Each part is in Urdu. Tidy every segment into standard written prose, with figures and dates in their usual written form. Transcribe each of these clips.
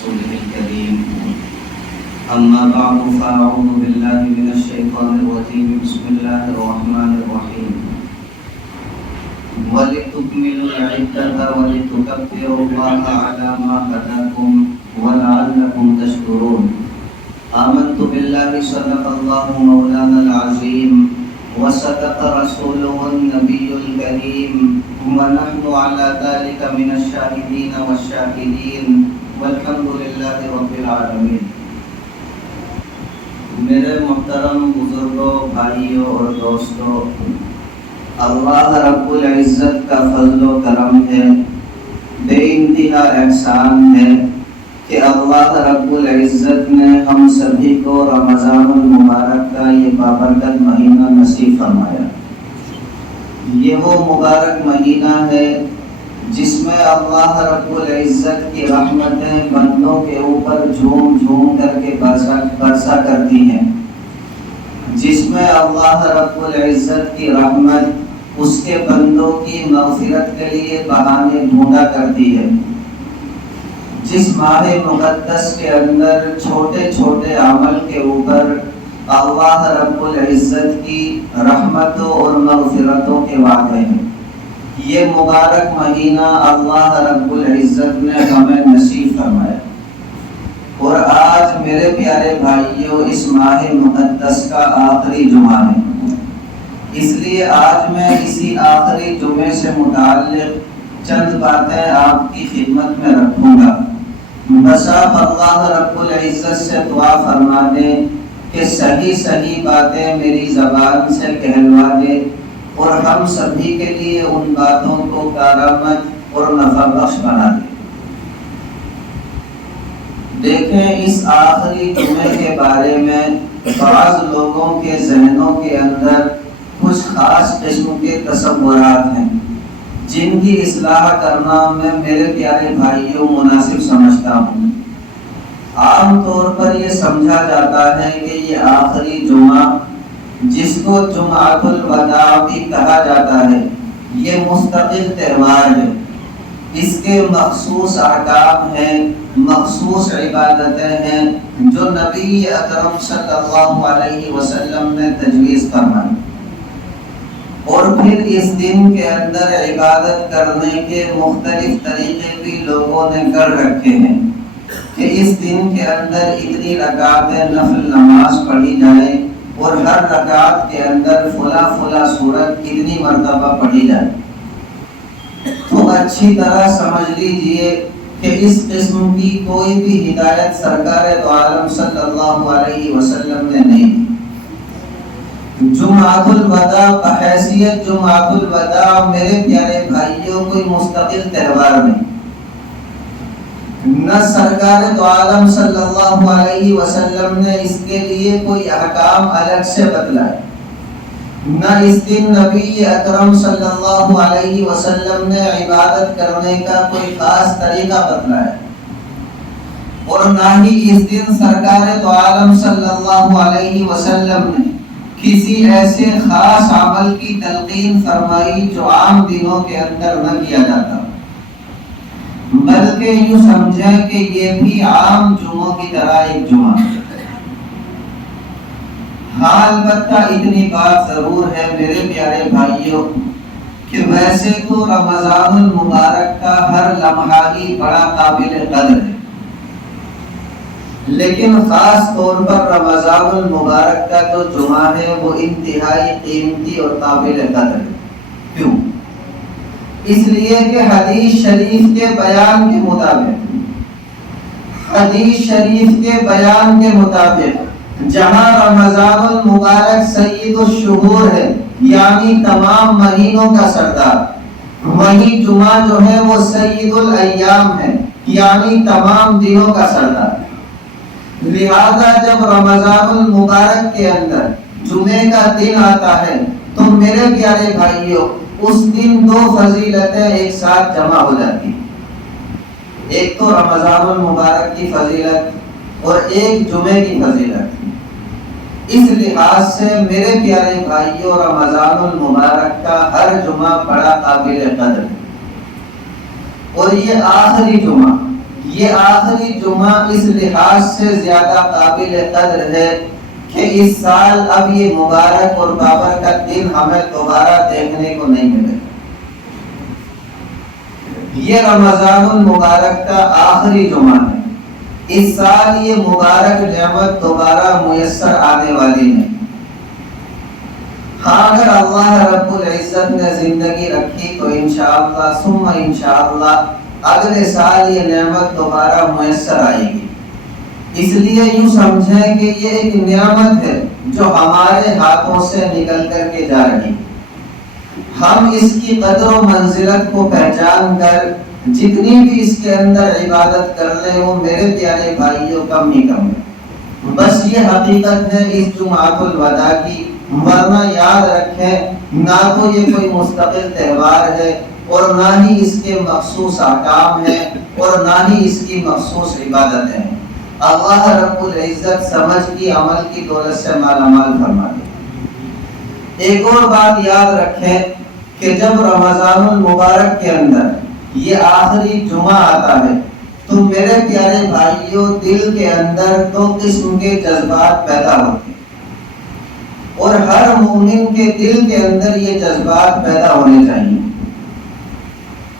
ورسوله الكريم أما بعد فأعوذ بالله من الشيطان الرجيم بسم الله الرحمن الرحيم ولتكملوا العدة ولتكبروا الله على ما هداكم ولعلكم تشكرون آمنت بالله صدق الله مولانا العظيم وصدق رسوله النبي الكريم ونحن على ذلك من الشاهدين والشاكرين والحمد لله رب العالمين. میرے محترم بزرگوں، بھائیوں اور دوستوں، اللہ رب العزت کا فضل و کرم ہے، بے انتہا احسان ہے کہ اللہ رب العزت نے ہم سبھی کو رمضان المبارک کا یہ بابرکت مہینہ نصیب فرمایا. یہ وہ مبارک مہینہ ہے جس میں اللہ رب العزت کی رحمتیں بندوں کے اوپر جھوم جھوم کر کے برسا کرتی ہیں، جس میں اللہ رب العزت کی رحمت اس کے بندوں کی مغفرت کے لیے بہانے ڈھونڈا کرتی ہے. جس ماہ مقدس کے اندر چھوٹے چھوٹے عمل کے اوپر اللہ رب العزت کی رحمتوں اور مغفرتوں کے وعدے ہیں. یہ مبارک مہینہ اللہ رب العزت نے ہمیں نصیب فرمایا، اور آج میرے پیارے بھائیوں اس ماہ مقدس کا آخری جمعہ ہے. اس لیے آج میں اسی آخری جمعے سے متعلق چند باتیں آپ کی خدمت میں رکھوں گا. بس آپ اللہ رب العزت سے دعا فرما دیں کہ صحیح صحیح باتیں میری زبان سے کہلوا دے اور ہم سبھی کے لیے ان باتوں کو کارآمد اور نفع بخش بنا دے. دیکھیں، اس آخری جمعے کے بارے میں بعض لوگوں کے ذہنوں کے اندر کچھ خاص قسم کے تصورات ہیں جن کی اصلاح کرنا میں میرے پیارے بھائیوں مناسب سمجھتا ہوں. عام طور پر یہ سمجھا جاتا ہے کہ یہ آخری جمعہ، جس کو جمعۃ الوداع بھی کہا جاتا ہے، یہ مستقل تہوار ہے. اس کے مخصوص احکام ہیں، مخصوص عبادتیں ہیں جو نبی اکرم صلی اللہ علیہ وسلم نے تجویز فرمائی. اور پھر اس دن کے اندر عبادت کرنے کے مختلف طریقے بھی لوگوں نے کر رکھے ہیں کہ اس دن کے اندر اتنی رکعتیں نفل نماز پڑھی جائے اور ہر رکعت کے اندر فلاں فلاں سورت اتنی مرتبہ پڑھی جائے. تو اچھی طرح سمجھ لیجئے کہ اس قسم کی کوئی بھی ہدایت سرکار دو عالم صلی اللہ علیہ وسلم نے نہیں دی. جمعۃ الوداع بحیثیت جمعۃ الوداع میرے پیارے بھائیوں کوئی مستقل تہوار نہیں. نہ سرکار دو عالم صلی اللہ علیہ وسلم نے اس کے لیے کوئی احکام الگ سے بتلائے، نہ اس دن نبی اکرم صلی اللہ علیہ وسلم نے عبادت کرنے کا کوئی خاص طریقہ بتلایا، اور نہ ہی اس دن سرکار دو عالم صلی اللہ علیہ وسلم نے کسی ایسے خاص عمل کی تلقین فرمائی جو عام دنوں کے اندر نہ کیا جاتا، بلکہ یوں سمجھیں کہ یہ بھی عام جمعوں کی طرح ایک جمعہ. ہاں، البتہ اتنی بات ضرور ہے میرے پیارے بھائیوں کہ ویسے تو رمضان المبارک کا ہر لمحہ ہی بڑا قابل قدر ہے، لیکن خاص طور پر رمضان المبارک کا جو جمعہ ہے وہ انتہائی قیمتی اور قابل قدر ہے. کیوں؟ اس لیے کہ حدیث شریف کے بیان کے مطابق جہاں رمضان المبارک سید الشہور ہے، یعنی تمام مہینوں کا سردار، وہیں جمعہ جو ہے وہ سید الایام ہے، یعنی تمام دنوں کا سردار. لہذا جب رمضان المبارک کے اندر جمعے کا دن آتا ہے تو میرے پیارے بھائیوں اس دن دو فضیلتیں ایک ساتھ جمع ہو جاتی ہیں. ایک تو رمضان المبارک کی فضیلت اور ایک جمعے کی فضیلت. اس لحاظ سے میرے پیارے بھائیوں رمضان المبارک کا ہر جمعہ بڑا قابل قدر ہے، اور یہ آخری جمعہ یہ آخری جمعہ اس لحاظ سے زیادہ قابل قدر ہے کہ اس سال اب یہ مبارک اور بابرکت دن ہمیں دوبارہ دیکھنے کو نہیں ملے. یہ رمضان المبارک کا آخری جمعہ ہے. اس سال یہ مبارک نعمت دوبارہ میسر آنے والی ہے. ہاں اگر اللہ رب العزت نے زندگی رکھی تو انشاءاللہ ثم انشاءاللہ اگلے سال یہ نعمت دوبارہ میسر آئے گی. اس لیے یوں سمجھیں کہ یہ ایک نعمت ہے جو ہمارے ہاتھوں سے نکل کر کے جا رہی. ہم اس کی قدر و منزلت کو پہچان کر جتنی بھی اس کے اندر عبادت کر لیں وہ میرے پیارے بھائیوں کم ہی کم ہے. بس یہ حقیقت ہے اس جمعۃ الوداع کی. ورنہ یاد رکھیں نہ تو یہ کوئی مستقل تہوار ہے اور نہ ہی اس کے مخصوص احکام ہیں اور نہ ہی اس کی مخصوص عبادتیں ہیں. اللہ رب العزت سمجھ کی عمل کی دولت سے مالا مال فرما دے. ایک اور بات یاد رکھیں کہ جب رمضان المبارک کے اندر یہ آخری جمعہ آتا ہے تو میرے پیارے بھائیوں دل کے اندر دو قسم کے جذبات پیدا ہوتے ہیں اور ہر مومن کے دل کے اندر یہ جذبات پیدا ہونے چاہیے.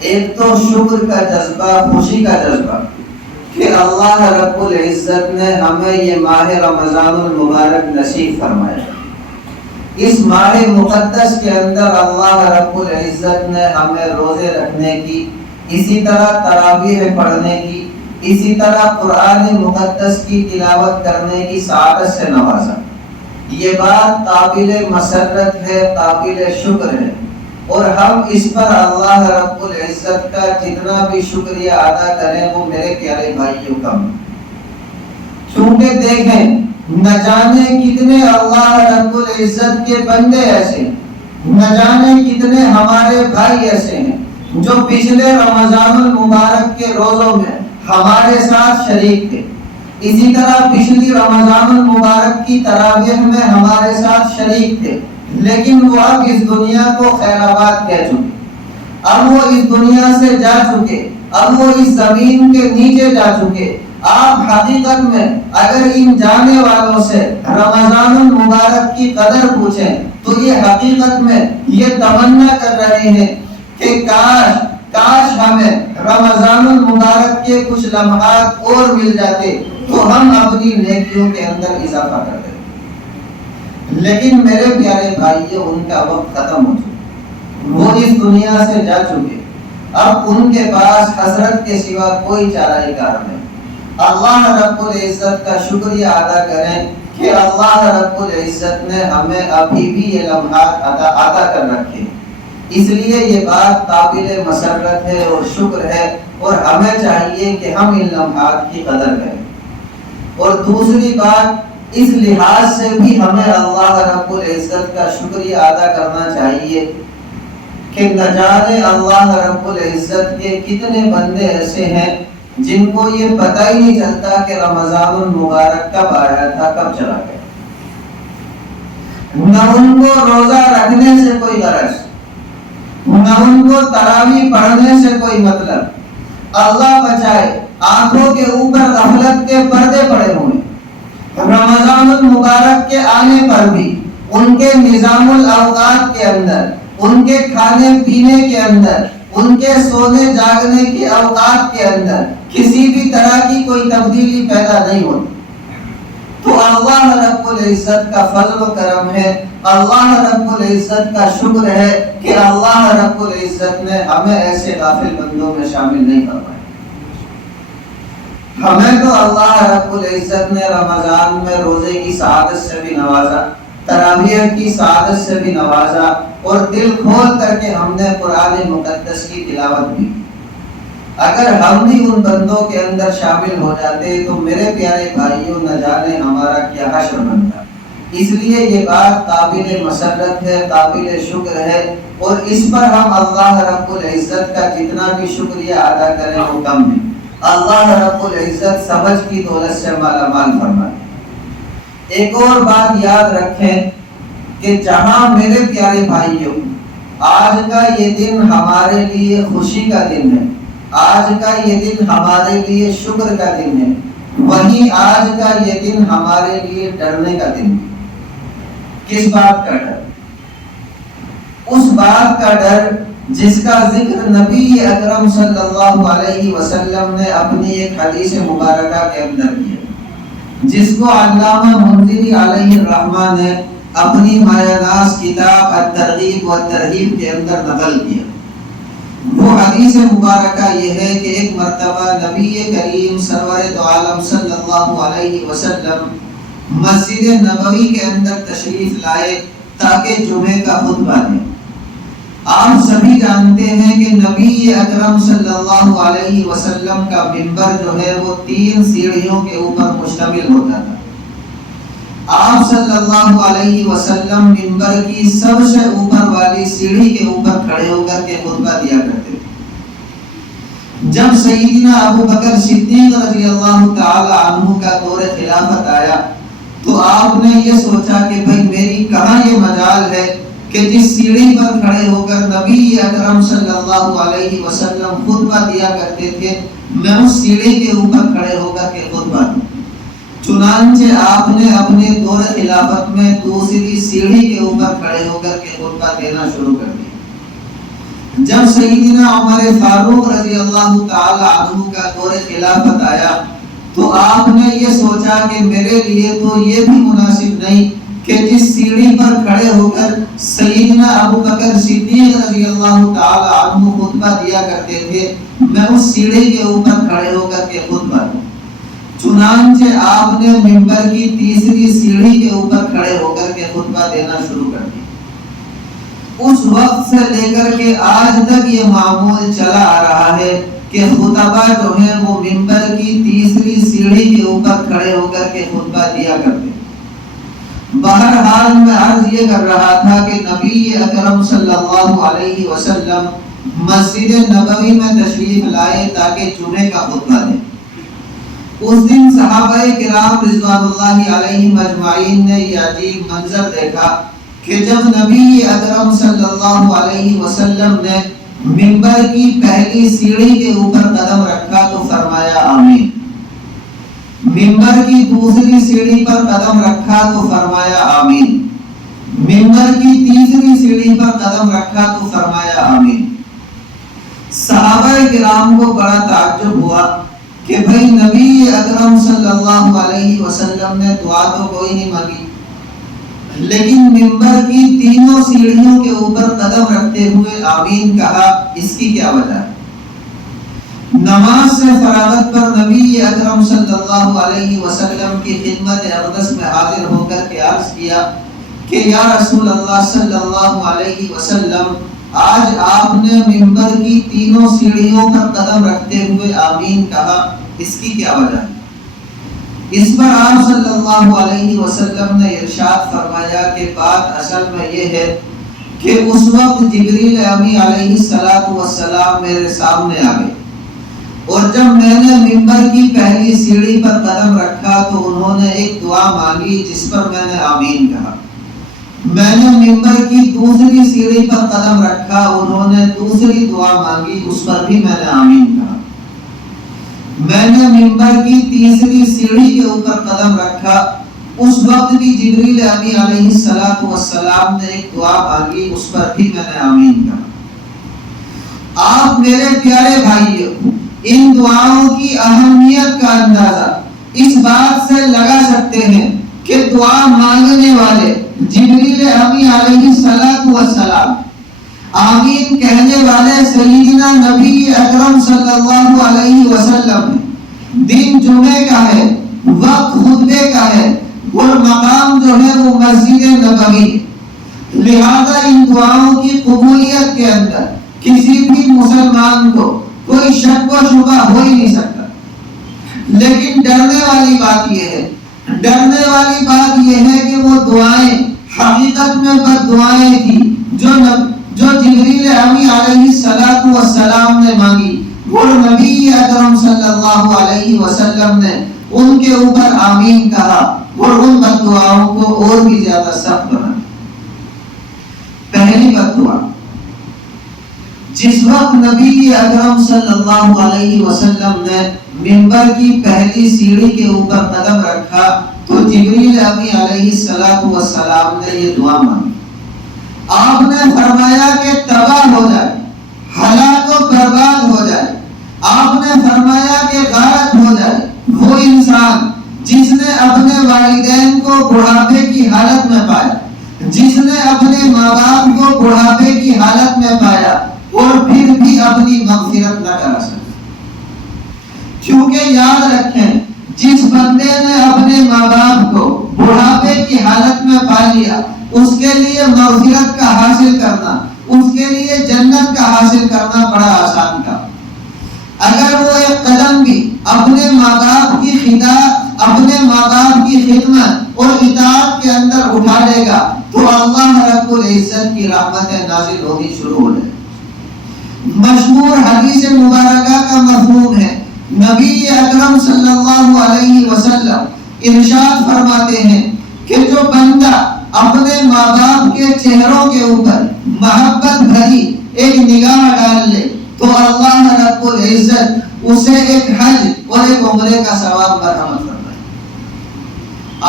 ایک تو شکر کا جذبہ, خوشی کا جذبہ کہ اللہ رب العزت نے ہمیں یہ ماہ رمضان المبارک نصیب فرمایا. اس ماہ مقدس کے اندر اللہ رب العزت نے ہمیں روزے رکھنے کی, اسی طرح تراویح پڑھنے کی, اسی طرح قرآن مقدس کی تلاوت کرنے کی سعادت سے نوازا. یہ بات قابل مسرت ہے, قابل شکر ہے اور ہم اس پر اللہ رب العزت کا جتنا بھی شکریہ ادا کریں وہ میرے پیارے بھائیوں کم. چونکہ دیکھیں نہ جانے کتنے اللہ رب العزت کے بندے ایسے, نہ جانے کتنے ہمارے بھائی ایسے ہیں جو پچھلے رمضان المبارک کے روزوں میں ہمارے ساتھ شریک تھے, اسی طرح پچھلی رمضان المبارک کی تراویح میں ہمارے ساتھ شریک تھے, لیکن وہ اب اس دنیا کو خیر آباد کہہ چکے, اب وہ اس دنیا سے جا چکے, اب وہ اس زمین کے نیچے جا چکے. آپ حقیقت میں اگر ان جانے والوں سے رمضان المبارک کی قدر پوچھیں تو یہ حقیقت میں یہ تمنا کر رہے ہیں کہ کاش ہمیں رمضان المبارک کے کچھ لمحات اور مل جاتے تو ہم اپنی نیکیوں کے اندر اضافہ کر دیں. لیکن میرے پیارے بھائیوں ان کا وقت ختم ہو چکا, وہ اس دنیا سے جا چکے. اب ان کے پاس حسرت کے سوا کوئی چارہ کار نہیں. اللہ رب العزت کا شکریہ ادا کریں کہ اللہ رب العزت نے ہمیں ابھی بھی یہ لمحات عطا کر رکھے. اس لیے یہ بات قابل مسرت ہے اور شکر ہے اور ہمیں چاہیے کہ ہم ان لمحات کی قدر کریں. اور دوسری بات اس لحاظ سے بھی ہمیں اللہ رب العزت کا شکریہ ادا کرنا چاہیے کہ نہ جانے اللہ رب العزت کے کتنے بندے ایسے ہیں جن کو یہ پتہ ہی نہیں چلتا کہ رمضان المبارک کب آیا تھا, کب چلا گیا. نہ ان کو روزہ رکھنے سے کوئی غرض, نہ ان کو تراویح پڑھنے سے کوئی مطلب. اللہ بچائے آنکھوں کے اوپر غفلت کے پردے پڑے ہوئے. رمضان المبارک کے آنے پر بھی ان کے نظام الاوقات کے اندر, ان کے کھانے پینے کے اندر, ان کے سونے جاگنے کے اوقات کے اندر کسی بھی طرح کی کوئی تبدیلی پیدا نہیں ہوتی. تو اللہ رب العزت کا فضل و کرم ہے, اللہ رب العزت کا شکر ہے کہ اللہ رب العزت نے ہمیں ایسے غافل بندوں میں شامل نہیں فرمایا. ہمیں تو اللہ رب العزت نے رمضان میں روزے کی سعادت سے بھی نوازا, تراویح کی سعادت سے بھی نوازا اور دل کھول کر کے ہم نے قرآن مقدس کی تلاوت بھی. اگر ہم بھی ان بندوں کے اندر شامل ہو جاتے تو میرے پیارے بھائیوں نہ جانے ہمارا کیا حشر بنتا. اس لیے یہ بات قابل مسرت ہے, قابل شکر ہے اور اس پر ہم اللہ رب العزت کا جتنا بھی شکریہ ادا کریں وہ کم ہے. اللہ رب العزت سمجھ کی دولت سے مالا مال فرمائے. ایک اور بات یاد رکھیں کہ جہاں میرے پیارے بھائیوں آج کا یہ دن ہمارے لیے خوشی کا دن ہے, آج کا یہ دن ہمارے لیے شکر کا دن ہے، وہیں آج کا یہ دن ہمارے لیے ڈرنے کا دن ہے۔ کس بات کا ڈر؟ اس بات کا ڈر جس کا ذکر نبی اکرم صلی اللہ علیہ وسلم نے اپنی ایک حدیث مبارکہ کے اندر کیا، جس کو علامہ منذری علیہ الرحمہ نے اپنی مایہ ناز کتاب الترغیب والترہیب کے اندر نقل کیا۔ وہ حدیث مبارکہ یہ ہے کہ ایک مرتبہ نبی کریم سرور دو عالم صلی اللہ علیہ وسلم مسجد نبوی کے اندر تشریف لائے تاکہ جمعے کا خطبہ دیں۔ آپ سبھی جانتے ہیں کہ نبی اکرم صلی اللہ علیہ وسلم کا منبر جو ہے وہ 3 سیڑھیوں کے اوپر مشتمل ہوتا تھا۔ آپ صلی اللہ علیہ وسلم منبر کی سب سے اوپر والی سیڑھی کے اوپر کھڑے ہو کر کے خطبہ دیا کرتے تھے۔ جب سیدنا ابو بکر صدیق رضی اللہ تعالی عنہ کا دور خلافت آیا تو آپ نے یہ سوچا کہ بھئی میری کہاں یہ مجال ہے کہ جس سیڑھی پر کھڑے ہو کر نبی اکرم صلی اللہ علیہ وسلم خطبہ دیا کرتے تھے، میں اس سیڑھی کے اوپر کھڑے ہو کر کے خطبہ دوں۔ چنانچہ آپ نے اپنے دور خلافت میں دوسری سیڑھی کے اوپر کھڑے ہو کر کے خطبہ دینا شروع کر دیا۔ جب سیدنا عمر فاروق رضی اللہ تعالی عنہ کا دور خلافت آیا تو آپ نے یہ سوچا کہ میرے لیے تو یہ بھی مناسب نہیں کہ جس سیڑھی پر کھڑے ہو کر سیدنا ابو بکر صدیق رضی اللہ تعالی عنہ خطبہ دیا کرتے تھے، میں اس سیڑھی کے اوپر کھڑے ہو کر کے خطبہ دوں۔ چنانچہ آپ نے منبر کی تیسری سیڑھی کے اوپر کھڑے ہو کر کے خطبہ دینا شروع کر دیا۔ اس وقت سے لے کر کے آج تک یہ معمول چلا آ رہا ہے کہ خطبہ جو ہے وہ منبر کی تیسری سیڑھی کے اوپر کھڑے ہو کر کے خطبہ دیا کرتے۔ بہرحال میں عرض یہ کر رہا تھا کہ نبی اکرم صلی اللہ علیہ وسلم مسجد نبوی میں تشریف لائے تاکہ جمعے کا خطبہ دیں۔ اس دن صحابہ کرام رضوان اللہ علیہم اجمعین نے یہ عجیب منظر دیکھا کہ جب نبی اکرم صلی اللہ علیہ وسلم نے منبر کی پہلی سیڑھی کے اوپر قدم رکھا تو فرمایا آمین، منبر کی دوسری سیڑھی پر قدم رکھا تو فرمایا آمین، منبر کی تیسری سیڑھی پر قدم رکھا تو فرمایا آمین۔ صحابہ کرام کو بڑا تعجب ہوا کہ بھئی نبی اکرم صلی اللہ علیہ وسلم نے دعا تو کوئی نہیں مانگی، لیکن منبر کی تینوں سیڑھیوں کے اوپر قدم رکھتے ہوئے آمین کہا، اس کی کیا وجہ ہے؟ نماز سے فراغت پر نبی اکرم صلی اللہ علیہ وسلم کی خدمت اقدس میں حاضر ہو کر کے عرض کیا کہ یا رسول اللہ صلی اللہ علیہ وسلم، آج آپ نے منبر کی تینوں سیڑھیوں پر قدم رکھتے ہوئے آمین کہا، اس کی کیا وجہ ہے؟ اس پر آپ صلی اللہ علیہ وسلم نے ارشاد فرمایا کہ بات اصل میں یہ ہے کہ اس وقت جبریل امی علیہ السلام میرے سامنے آ گئے، اور جب میں نے منبر کی پہلی سیڑھی پر قدم رکھا تو انہوں نے ایک دعا مانگی جس پر میں نے آمین کہا۔ میں نے منبر کی دوسری سیڑھی پر قدم رکھا، انہوں نے دوسری دعا مانگی، اس پر بھی میں نے آمین کہا۔ میں نے منبر کی تیسری سیڑھی کے اوپر قدم رکھا، اس وقت بھی جبریل امی علیہ السلام نے ایک دعا مانگی، اس پر بھی میں نے آمین کہا۔ آپ میرے پیارے بھائیو، ان دعاؤں کی اہمیت کا اندازہ اس بات سے لگا سکتے ہیں کہ دعا مانگنے والے جبریل امی علیہ السلام، آمین کہنے والے سیدنا نبی اکرم صلی اللہ علیہ وسلم، دن جمعے کا ہے، وقت خطبے کا ہے، اور مقام جو ہے وہ مسجد نبوی، لہذا ان دعاؤں کی قبولیت کے اندر کسی بھی مسلمان کو کوئی شک و شبہ ہو ہی نہیں سکتا۔ لیکن ڈرنے والی بات یہ ہے کہ وہ دعائیں حقیقت میں بد دعائیں تھی جو جبریل امی علیہ السلام نے مانگی، اور نبی اکرم صلی اللہ علیہ وسلم نے ان کے اوپر آمین کہا اور ان بد دعاؤں کو اور بھی زیادہ سخت بنا۔ پہلی بد دعا، جس وقت نبی اکرم صلی اللہ علیہ وسلم نے منبر کی پہلی سیڑھی کے اوپر قدم رکھا تو جبریل امین علیہ السلام نے یہ دعا مانگی. آپ نے فرمایا کہ تباہ ہو جائے، ہلاک و برباد ہو جائے. آپ نے فرمایا کہ غارت ہو جائے وہ انسان جس نے اپنے والدین کو بڑھاپے کی حالت میں پایا، جس نے اپنے ماں باپ کو بڑھاپے کی حالت میں پایا اور پھر بھی اپنی مغفرت نہ کرا سکے. کیونکہ یاد رکھیں، جس بندے نے اپنے ماں باپ کو بڑھاپے کی حالت میں پا لیا، اس کے لیے مغفرت کا حاصل کرنا، اس کے لیے جنت کا حاصل کرنا بڑا آسان کام. اگر وہ ایک قدم بھی اپنے ماں باپ کی خدمت، اپنے ماں باپ کی خدمت اور اطاعت کے اندر اٹھا لے گا تو اللہ رب العزت کی رحمتیں نازل ہونی شروع ہو جائیں. مشہور حدیث مبارکہ کا مفہوم ہے، نبی اکرم صلی اللہ علیہ وسلم ارشاد فرماتے ہیں کہ جو بندہ اپنے ماں باپ کے چہروں کے اوپر محبت بھری ایک نگاہ ڈال لے تو اللہ رب العزت اسے ایک حج اور ایک عمرے کا ثواب مرحمت کرتا ہے.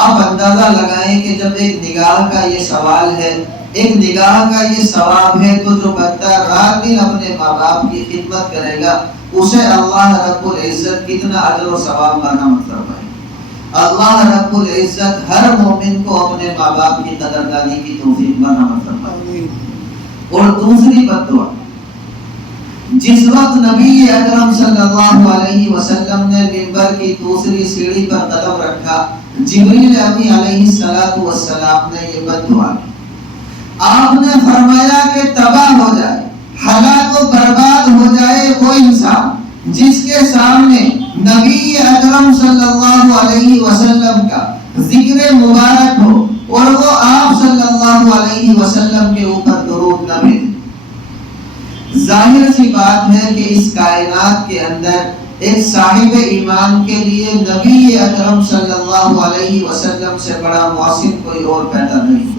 آپ اندازہ لگائیں کہ جب ایک نگاہ کا یہ سوال ہے، ایک نگاہ کا یہ ثواب ہے، تو جو بندہ رات دن اپنے ماں باپ کی خدمت کرے گا اسے اللہ رب العزت کتنا اجر و ثواب مرحمت فرمائے. اللہ رب العزت ہر مومن کو اپنے ماں باپ کی قدردانی کی توفیق مرحمت فرمائے. اور دوسری بددعا، جس وقت نبی اکرم صلی اللہ علیہ وسلم نے منبر کی دوسری سیڑھی پر قدم رکھا، جبریل امین علیہ السلام نے یہ بددعا کی. آپ نے فرمایا کہ تباہ ہو جائے، ہلاک و برباد ہو جائے وہ انسان جس کے سامنے نبی اکرم صلی اللہ علیہ وسلم کا ذکر مبارک ہو اور وہ آپ صلی اللہ علیہ وسلم کے اوپر درود نہ بھیجے. ظاہر سی بات ہے کہ اس کائنات کے اندر ایک صاحب ایمان کے لیے نبی اکرم صلی اللہ علیہ وسلم سے بڑا محسن کوئی اور پیدا نہیں،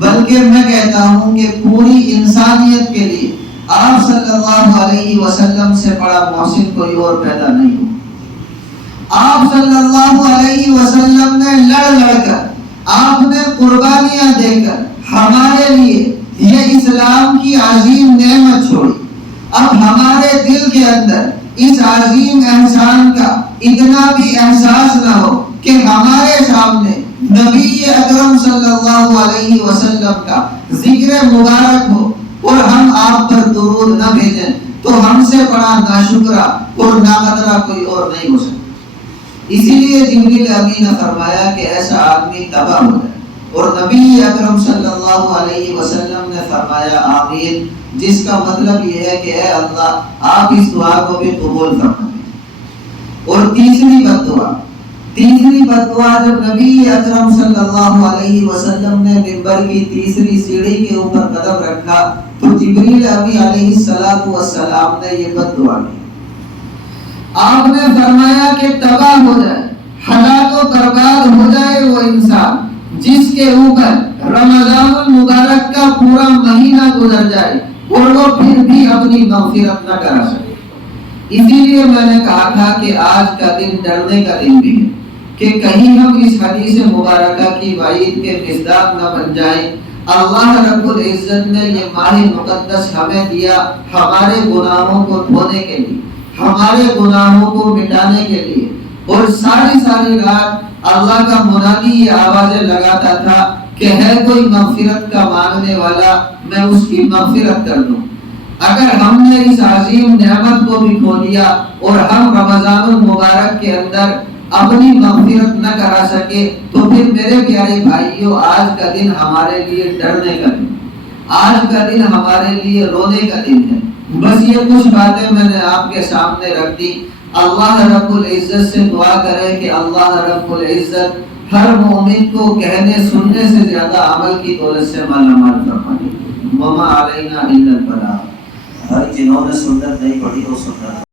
بلکہ میں کہتا ہوں کہ پوری انسانیت کے لیے آپ صلی اللہ علیہ وسلم سے بڑا محسن کوئی اور پیدا نہیں ہو. آپ صلی اللہ علیہ وسلم نے لڑ کر، آپ نے قربانیاں دے کر ہمارے لیے یہ اسلام کی عظیم نعمت چھوڑی. اب ہمارے دل کے اندر اس عظیم احسان کا اتنا بھی احساس نہ ہو کہ ہمارے سامنے نبی اکرم صلی اللہ علیہ وسلم کا ذکر مبارک ہو اور ہم آپ پر درود نہ بھیجیں تو ہم سے بڑا ناشکرا اور ناقدرہ کوئی اور نہیں ہو سکتا. اسی لیے جبریل امین نے فرمایا کہ ایسا آدمی تباہ ہو جائے، اور نبی اکرم صلی اللہ علیہ وسلم نے فرمایا آمین، جس کا مطلب یہ ہے کہ اے اللہ آپ اس دعا کو بھی قبول فرمائیں. اور تیسری بددعا جب نبی اکرم صلی اللہ علیہ وسلم نے منبر کی تیسری سیڑھی کے اوپر قدم رکھا تو جبریل امین علیہ السلام نے یہ بددعا کی. آپ نے فرمایا کہ تباہ ہو جائے، ہلاک و برباد ہو جائے وہ انسان جس کے اوپر رمضان المبارک کا پورا مہینہ گزر جائے اور وہ پھر بھی اپنی مغفرت نہ کرا سکے. اسی لیے میں نے کہا تھا کہ آج کا دن ڈرنے کا دن بھی ہے کہ کہیں ہم اس حدیث مبارکہ کی وعید کے مصداق نہ بن جائیں. اللہ رب العزت نے یہ ماہ مقدس ہمیں دیا ہمارے گناہوں کو دھونے کے لیے، ہمارے گناہوں کو مٹانے کے لیے، اور ساری رات اللہ کا منادی یہ آوازیں لگاتا تھا کہ ہے کوئی مغفرت کا مانگنے والا، میں اس کی مغفرت کر دوں. اگر ہم نے اس عظیم نعمت کو بھی کھو دیا اور ہم رمضان المبارک کے اندر اپنی مغفرت نہ کرا سکے تو پھر میرے پیارے بھائیوں آج کا دن ہمارے لیے ڈرنے کا دن، آج کا دن ہمارے لیے رونے کا دن ہے. بس یہ کچھ باتیں میں نے آپ کے سامنے رکھ دی. اللہ رب العزت سے دعا کرے کہ اللہ رب العزت ہر مومن کو کہنے سننے سے زیادہ عمل کی دولت سے مالا مال فرمائے. وما علینا الا البلاغ. جنہوں نے سنت نہیں پڑھی وہ سنت